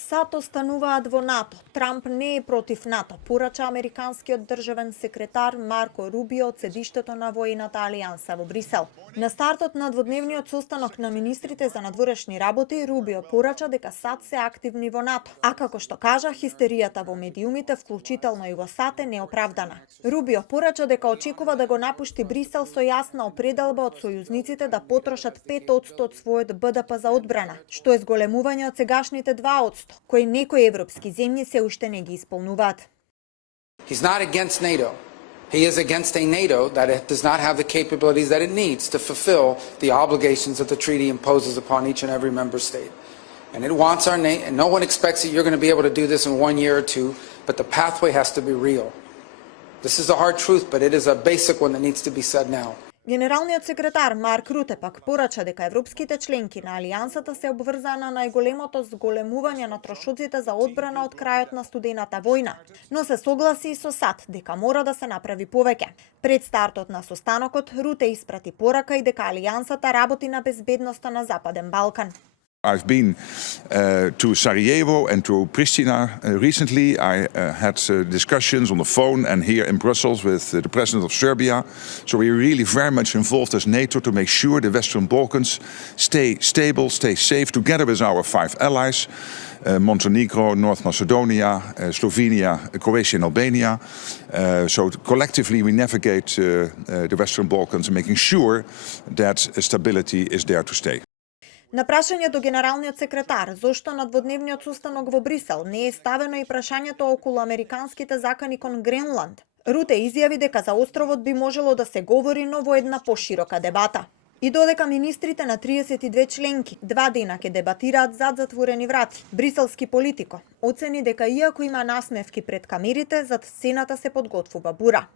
САД остануваат во НАТО. Трамп не е против НАТО, порача американскиот државен секретар Марко Рубио од седиштето на војната алијанса во Брисел. На стартот на дводневниот состанок на министрите за надворешни работи, Рубио порача дека САД се активни во НАТО, а како што кажа, хистеријата во медиумите, вклучително и во САД, е неоправдана. Рубио порача дека очекува да го напушти Брисел со јасна определба од сојузниците да потрошат 5% од својот БДП за одбрана, што е зголемување од сегашните 2%, кои некои европски земји се уште не ги исполнуваат. He's not against NATO. He is against a NATO that does not have the capabilities that it needs to fulfill the obligations that the treaty imposes upon each and every member state. And it wants our name, and no one expects that you're going to be able to do this in 1 year or two, but the pathway has to be real. This is the hard truth, but it is a basic one that needs to be said now. Генералниот секретар Марк Руте пак порача дека европските членки на алијансата се обврзаа на најголемото зголемување на трошоците за одбрана од крајот на студената војна, но се согласи и со САД дека мора да се направи повеќе. Пред стартот на состанокот Руте испрати порака и дека алијансата работи на безбедноста на Западен Балкан. I've been to Sarajevo and to Pristina recently. I had discussions on the phone and here in Brussels with the President of Serbia. So we're really very much involved as NATO to make sure the Western Balkans stay stable, stay safe, together with our 5 allies, Montenegro, North Macedonia, Slovenia, Croatia and Albania. So collectively we navigate the Western Balkans and making sure that stability is there to stay. На прашање до генералниот секретар зошто на дводневниот состанок во Брисел не е ставено и прашањето околу американските закани кон Гренланд, Руте изјави дека за островот би можело да се говори, но во една поширока дебата. И додека министрите на 32 членки 2 дена ќе дебатираат зад затворени врати, бриселски политико оцени дека иако има насмевки пред камерите, зад сцената се подготвува бура.